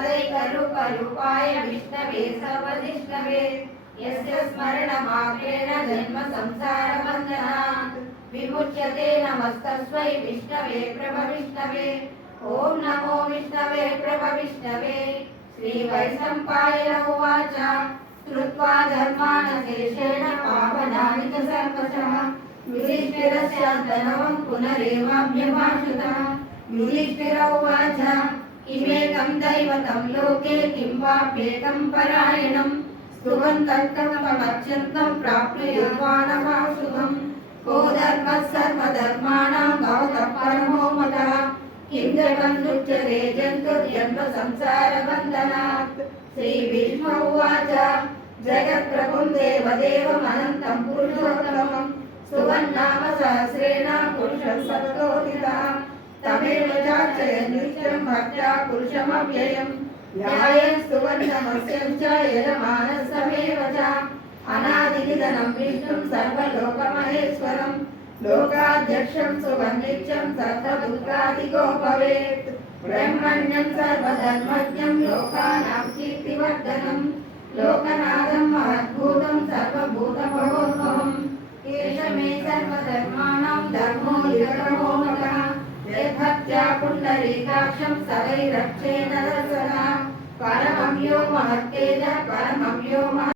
सदैकरूपरूपाय विष्णवे सर्वजिष्णवे यस्य स्मरणमात्रेण जन्म संसारबन्धनात् विमुच्यते। नमस्तस्मै विष्णवे प्रभविष्णवे। ॐ नमो विष्णवे प्रभविष्णवे। श्रीवैशम्पायन उवाच श्रुत्वा धर्मानशेषेण पावनानि च सर्वशः युधिष्ठिरस्यान्तनवं पुनरेवाभ्यभाषत। युधिष्ठिर उवाच किमेकं दैवतं लोके किं वाप्येकं परायणं स्तुवन्तर्कमत्यन्तं प्राप्नुयुर्वाणवासुदं को धर्मः सर्वधर्माणां भवतः परमो मतः किं जगन्नुच्यते जन्तुर्जन्म संसारबन्धनात्। श्रीभीष्म उवाच जगत्प्रभुं देवदेवमनन्तं पुरुषोत्तमं स्तुवन्नाम सहस्रेण पुरुषं सततोदितः तमेव चार्चयन् नित्यं भक्त्या पुरुषमव्ययं ध्यायन् स्तुवन्नमस्यं च यजमानः समेव च अनादिनिधनं विष्णुं सर्वलोकमहेश्वरं लोकाध्यक्षं सुवन्नित्यं सर्वदुर्गादिको भवेत् ब्रह्मण्यं सर्वधर्मज्ञं लोकानां कीर्तिवर्धनं लोकनाथं महद्भूतं सर्वभूतभवोद्भवम् एष मे सर्वधर्माणां धर्मो विक्रमो मतः यद्भक्त्या पुण्डरीकाक्षं सदैरक्षेण दर्शनः परमं यो महत्तेजः परमं यो